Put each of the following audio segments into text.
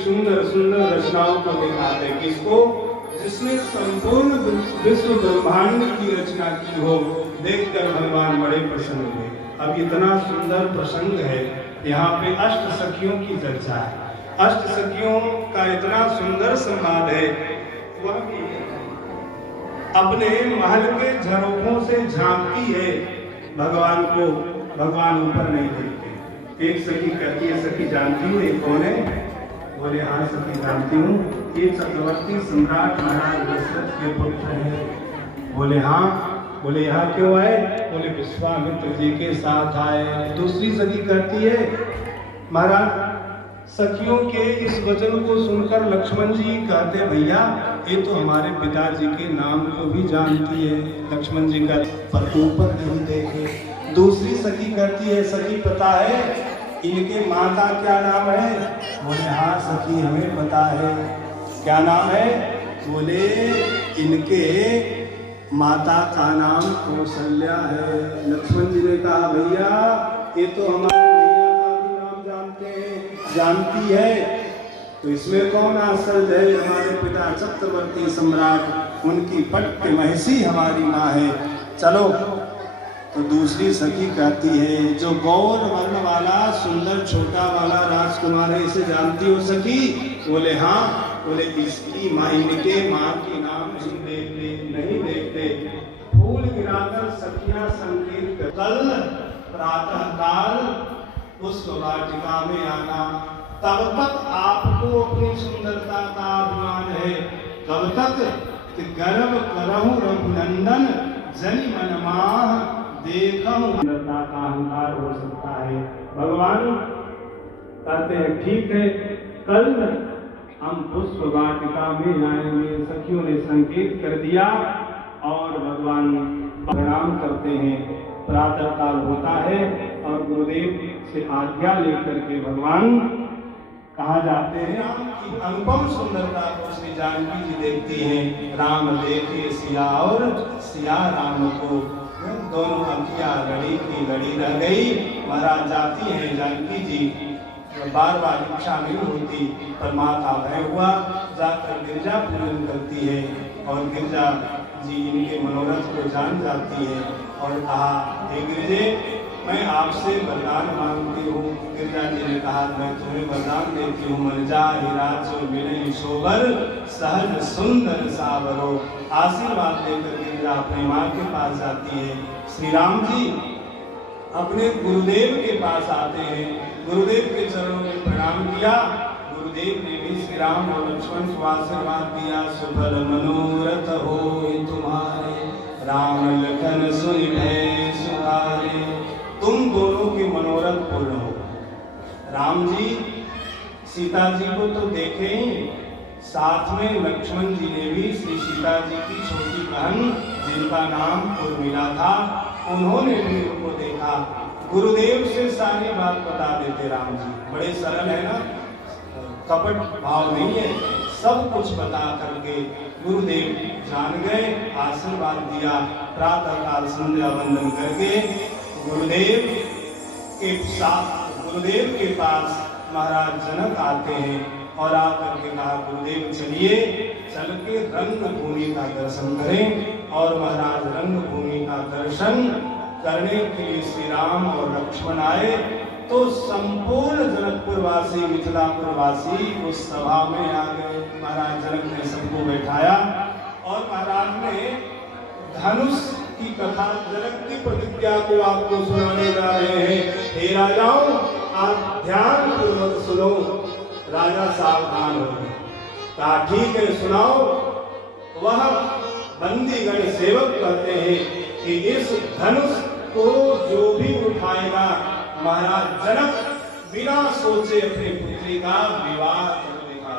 सुंदर सुंदर रचनाओं को दिखाते हैं। किसको? जिसने संपूर्ण विश्व ब्रह्मांड की रचना की हो, देखकर भगवान बड़े प्रसन्न हुए। अब इतना सुंदर प्रसंग है, यहाँ पे अष्ट सखियों की चर्चा है। अष्ट सखियों का इतना सुंदर संवाद है, वह भी अपने महल के झरोखों से झांकती है भगवान को। भगवान ऊपर नहीं देखते। एक सखी कहती है, सखी जानती हूँ ये कौन है? बोले हाँ सखी जानती हूँ, ये चक्रवर्ती सम्राट महाराज दशरथ के पुत्र हैं। बोले हाँ। बोले यहाँ क्यों आए? बोले विश्वामित्र जी के साथ आए। दूसरी सखी कहती है, महाराज सखियों के इस वचन को सुनकर लक्ष्मण जी कहते, भैया ये तो हमारे पिताजी के नाम को भी जानती है। लक्ष्मण जी का पर ऊपर नहीं देखे। दूसरी सखी कहती है, सखी पता है इनके माता क्या नाम है? बोले हाँ सखी हमें पता है। क्या नाम है? बोले इनके माता का नाम कौशल्या है। लक्ष्मण जी ने कहा, भैया ये तो हमारे भैया का भी नाम जानते हैं, जानती है, तो इसमें कौन आश्चर्य है? हमारे पिता चक्रवर्ती सम्राट, उनकी पट्ट महिषी हमारी माँ है। चलो। तो दूसरी सखी कहती है, जो गौर वर्ण वाला सुंदर छोटा वाला राजकुमार है, इसे जानती हो सखी? बोले हाँ। बोले इसकी माँ, इनके माँ के नाम नहीं देखते। फूल गिराकर सखियां संकेत कर, कल प्रातः काल पुष्प वाटिका में आना, तब तक आपको अपनी सुंदरता का अभिमान है। कब तक? गर्व करहूं रघुनंदन जनि मन माह देखम। सुंदरता का अहंकार हो सकता है। भगवान कहते हैं ठीक है, कल हम पुष्प वाटिका में आएंगे। सखियों ने संकेत कर दिया और भगवान प्रणाम करते हैं। प्रातः काल होता है और गुरुदेव से आज्ञा लेकर के भगवान कहा जाते हैं। राम की अनुपम सुंदरता को श्री जानकी जी देखती हैं। राम देखे सिया और सिया राम को, दोनों अखियां लड़ी की लड़ी रह गई। महाराज जाती हैं जानकी जी, बार बार इच्छा नहीं होती, पर माता भय हुआ, जाकर गिरजा पूजन करती है और गिरजा जी इनके मनोरथ को जान जाती है और कहा, हे गिरजे मैं आपसे वरदान मांगती हूँ। गिरजा जी ने कहा, मैं तुम्हें वरदान देती हूँ, मन जा हिराजो विनय शोभर सहज सुंदर सावरो। आशीर्वाद देकर गिरजा अपनी माँ के पास जाती है। श्री राम जी अपने गुरुदेव के पास आते हैं, गुरुदेव के चरणों में प्रणाम किया। गुरुदेव ने भी श्री राम और लक्ष्मण को आशीर्वाद दिया, सुफल मनोरथ हो तुम्हारे, राम लखन सुनि भय सुहारे। तुम दोनों के मनोरथ पूर्ण हो। राम जी सीता जी को तो देखे ही, साथ में लक्ष्मण जी ने भी श्री सीता जी की छोटी बहन जिनका नाम उर्मिला था, उन्होंने भी उनको देखा। गुरुदेव से सारी बात बता देते राम जी, बड़े सरल है ना, कपट भाव नहीं है, सब कुछ बता करके गुरुदेव जान गए, आशीर्वाद दिया। प्रातः काल संध्या वंदन करके गुरुदेव के पास महाराज जनक आते हैं और आकर के कहा, गुरुदेव चलिए चल के रंग भूमि का दर्शन करें। और महाराज रंग भूमि का दर्शन करने के लिए श्री राम और लक्ष्मण आए तो संपूर्ण जनकपुर वासी, मिथिलापुर वासी उस सभा में आ गए। महाराज जनक ने सबको बैठाया और महाराज ने धनुष की कथा, जनक की प्रतिज्ञा को आपको सुनाने जा रहे हैं। हे राजाओं, आप ध्यान पूर्वक सुनो। राजा सावधान हो गए, कहा ठीक है सुनाओ। वह बंदीगण सेवक कहते हैं कि इस धनुष को जो भी उठाएगा, महाराज जनक बिना सोचे अपनी पुत्री का विवाह करने का।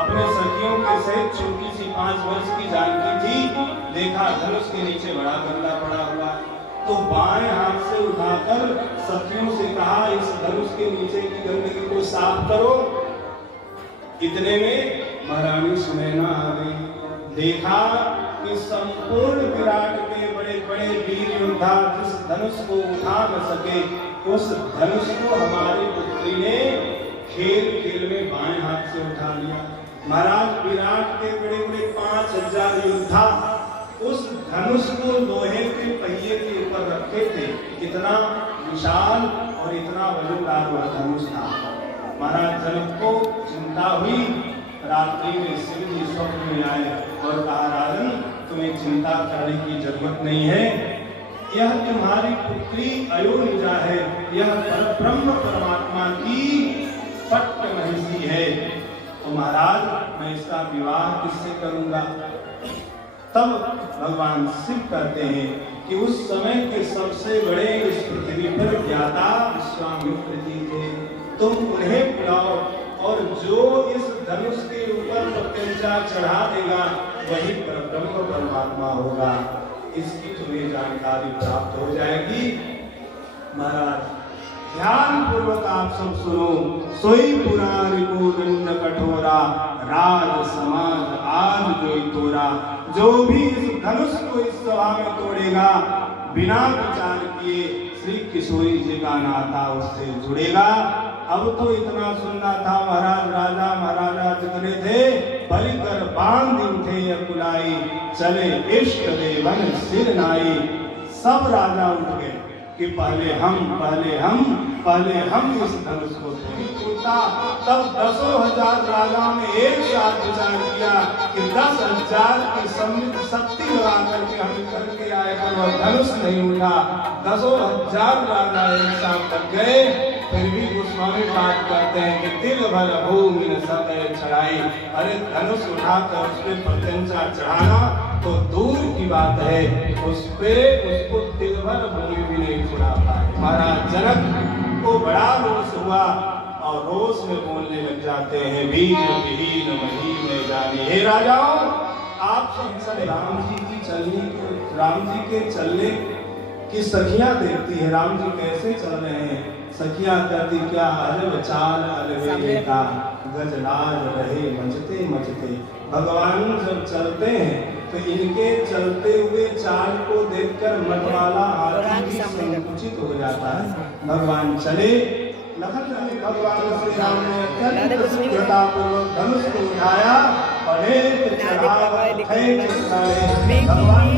अपने सखियों के सहित छोटी सी 5 वर्ष की जानकी थी, देखा धनुष के नीचे बड़ा गंदा पड़ा हुआ, तो बाएं हाथ से उठाकर सखियों से कहा इस धनुष के नीचे की गंदगी को साफ करो। इतने में महारानी सुनैना आ गई, देखा कि संपूर्ण विराट के बड़े बड़े वीर योद्धा जिस धनुष को उठा न सके, उस धनुष को हमारी पुत्री ने खेल खेल में बाएं हाथ से उठा लिया। महाराज विराट के बड़े बड़े 5000 योद्धा उस धनुष को लोहे के पहिए के ऊपर रखे थे। इतना विशाल और इतना वजनदार वह धनुष था। महाराज जनक को चिंता हुई, रात्रि में शिव जी स्वप्न में आए और कहा राजन तुम्हें चिंता करने की जरूरत नहीं है, यह तुम्हारी पुत्री अयोनिजा है, यह परब्रह्म परमात्मा की पट्ट महिषी है, तो महाराज मैं इसका विवाह किससे करूंगा। तब भगवान शिव कहते हैं कि उस समय के सबसे बड़े इस पृथ्वी पर ज्ञाता विश्वामित्र जी थे, तुम उन्हें बुलाओ और जो इस धनुष के ऊपर प्रत्यंचा चढ़ा देगा वही परब्रह्म परमात्मा होगा, इसकी तुम्हें जानकारी प्राप्त हो जाएगी। महाराज ध्यान पूर्वक आप सब सुनो, सोई पुरारी को दंड कठोरा, राज समाज आज जोई तोरा, जो भी इस धनुष को इस सभा में तोड़ेगा बिना विचार किए श्री किशोरी जी का नाता उससे जुड़ेगा। अब तो इतना सुनना था महाराज, राजा महाराजा जितने थे परिकर बांध उठे अकुलाई, चले इष्ट देवन सिर नाई। सब राजा उठ गए कि पहले हम इस धनुष को टूटा। तब 10,000 राजाओं ने एक साथ विचार किया कि 10,000 की सम्मिलित शक्ति लगा करके हम करके आए पर वह धनुष नहीं उठा। 10,000 राजा एक साथ लग गए। फिर भी गोस्वामी पाठ करते हैं कि दिल भर भूमि न सदै चढ़ाई। अरे धनुष उठाकर उस पर प्रत्यंचा चढ़ाना तो दूर की बात है, उस पे उसको दिल भर भूमि भी नहीं छुड़ा पाए। महाराज जनक को बड़ा रोष हुआ और रोष में बोलने लग जाते हैं, वीर विहीन मही में जानी। हे राजाओं, आप सब राम जी के चलने की सखियां देखती है, राम जी कैसे चल रहे हैं। सखियां कहती क्या अजब चाल अलवेले का, गजराज रहे मचते मचते। भगवान जब चलते हैं तो इनके चलते हुए चाल को देखकर मतवाला हाथी भी संकुचित हो जाता है। भगवान चले, भगवान श्री राम ने अत्यंत शीघ्रतापूर्वक धनुष को उठाया और एक चढ़ावा भगवान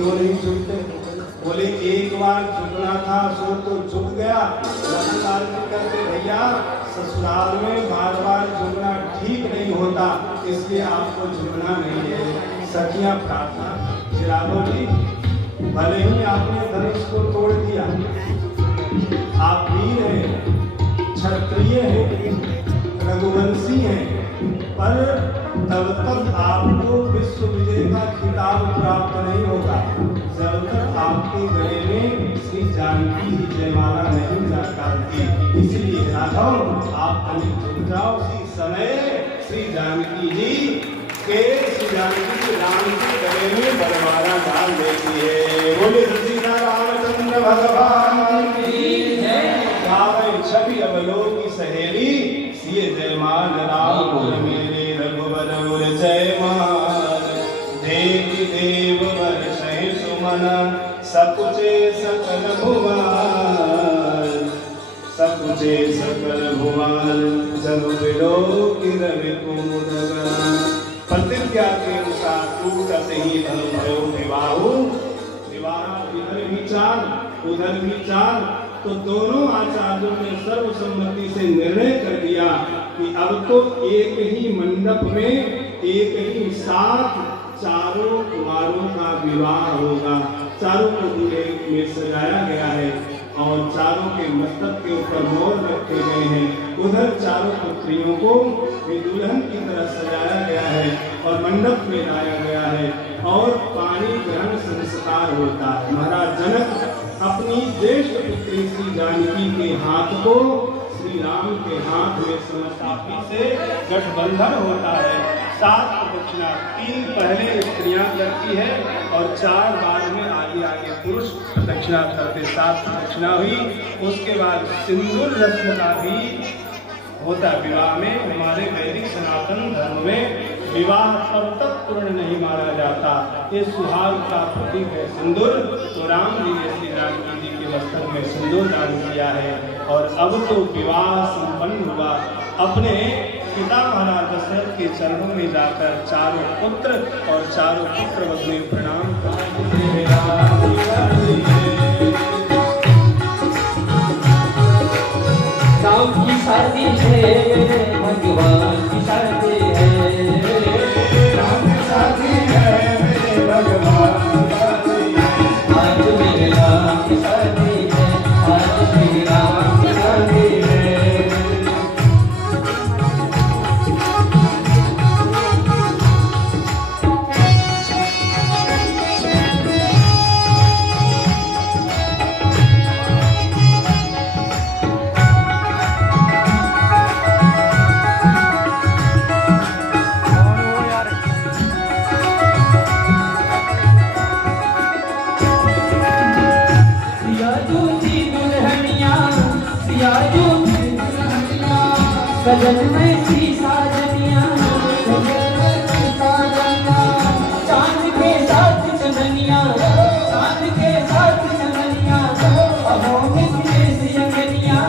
क्यों नहीं झुकते? बोले एक बार झुकना था सो तो झुक गया, लगातार करते भैया ससुराल में बार बार झुकना ठीक नहीं होता, इसलिए आपको झुकना नहीं है। सखियां प्रार्थना, राघव जी भले ही आपने धनुष को तोड़ दिया, आप वीर हैं, क्षत्रिय हैं, रघुवंशी हैं, पर तब तक आपको विश्व विजय का खिताब प्राप्त नहीं होगा जब तक आपके गले में श्री जानकी की जयमाला नहीं जा करती। इसलिए राघव आप कहीं झुक जाओ, इसी समय श्री जानकी जी के श्री जानकी जी राम के गले में बरमाला डाल देती है। बोले सीता रामचंद्र भगवान की जय। गावे छवि अवलोक की सहेली सिए जयमाल राम मेरे रघुवर उर जयमाल। देव देव वर्षै सुमन सकुचे सकल भुवन, सकुचे सकल भुवन जब बिलो की रवि कुमुदगन। प्रतिज्ञा के अनुसार टूटत ही धन भयो विवाहु। विवाह इधर भी चाल उधर भी चाल, तो दोनों आचार्यों ने सर्वसम्मति से निर्णय कर दिया कि अब तो एक ही मंडप में एक ही साथ चारों कुमारों का विवाह होगा। चारों को दूल्हे में सजाया गया है और चारों के मस्तक के ऊपर मोर रखे गए हैं। उधर चारों पुत्रियों को दुल्हन की तरह सजाया गया है और मंडप में लाया गया है और पानी ग्रहण संस्कार होता है। महाराज जनक अपनी ज्येष्ठ पुत्री श्री जानकी के हाथ को श्री राम के हाथ में समस्थापी से गठबंधन होता है। 7 प्रदक्षिणा, 3 पहले स्त्रियां करती है और 4 बाद में आगे आगे पुरुष प्रदक्षिणा करते। 7 प्रदक्षिणा हुई। उसके बाद सिंदूर रस्म का भी होता है। विवाह में हमारे वैदिक सनातन धर्म में विवाह तब तक पूर्ण नहीं माना जाता। ये सुहाग का प्रतीक है सिंदूर। तो राम जी ने श्री जानकी जी के वस्त्र में सिंदूर दान किया है और अब तो विवाह संपन्न हुआ। अपने पिता महाराज दशरथ के चरणों में जाकर चारों पुत्र और चारों पुत्र वधु प्रणाम करते हैं। राम की शादी है, भगवान की शादी है। राम की शादी है, भगवान की शादी है। आज मेरे राम की शादी है, आज मेरे राम की शादी है। सजन में सी साजनिया, चांद के साथ चंदनिया, चांद के साथ चंदनिया, अहों में सी अंगनिया।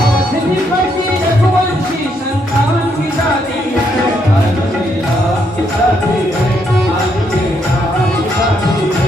आखिरी बड़ी रघुवंशी संतान की शादी है, आज मेरे राम की शादी है, आज मेरे राम की शादी है।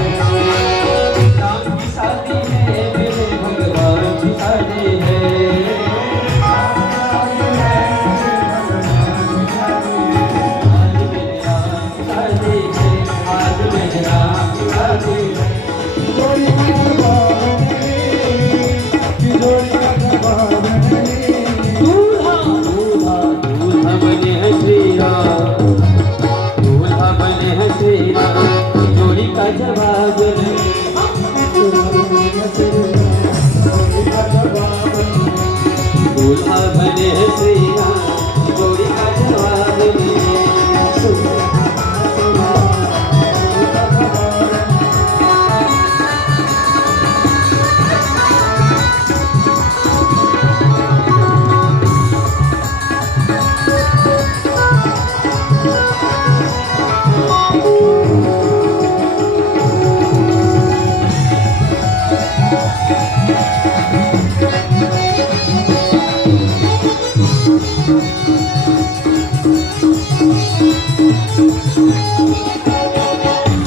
दूल्हा बने श्री राम, जोड़ी का जवाब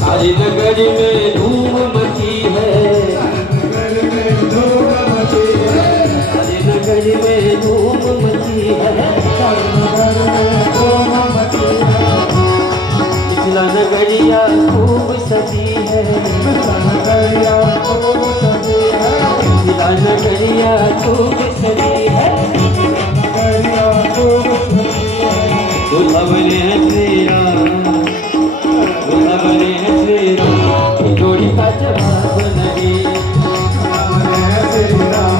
सारी नगर में धूम मची है, नगर में धूम मची है, सारी नगर में धूम मची है, नगर में धूम मची है, मिथिला नगरिया खूब सजी है, नगरिया खूब सजी है, मिथिला नगरिया खूब सजी है, नगरिया खूब सजी है, दूल्हा बने हैं श्री राम, दूल्हा बने हैं श्री राम, जोड़ी का जवाब नहीं, हमारे श्री राम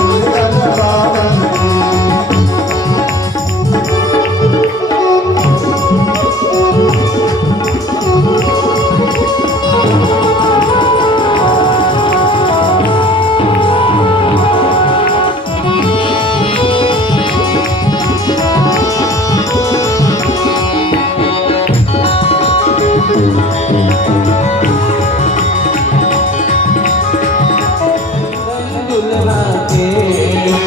उनका जवाब नहीं। दुल्हा के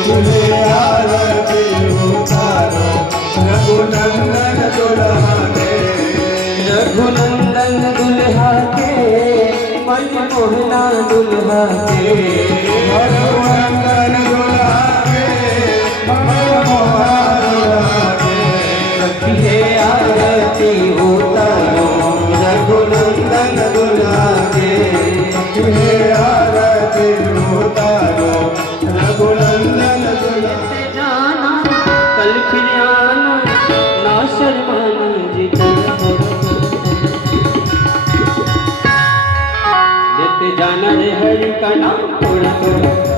दुल्हे आरती उतारो, रघुनंदन दुल्हा के, रघुनंदन दुल्हा के, मन मोहना दुल्हा के, रघुनंदन दुल्हा के, मनमोहना दुल्हा के, रखिए आरती उतारो, रघुनंदन दुल्हा के, हे आरती उतारो, रघुनंदन दुल्हा लेते जाना कल फिर आना, ना शर्माना जी लेते जाना रे हरि का नाम थोड़ा थोड़ा।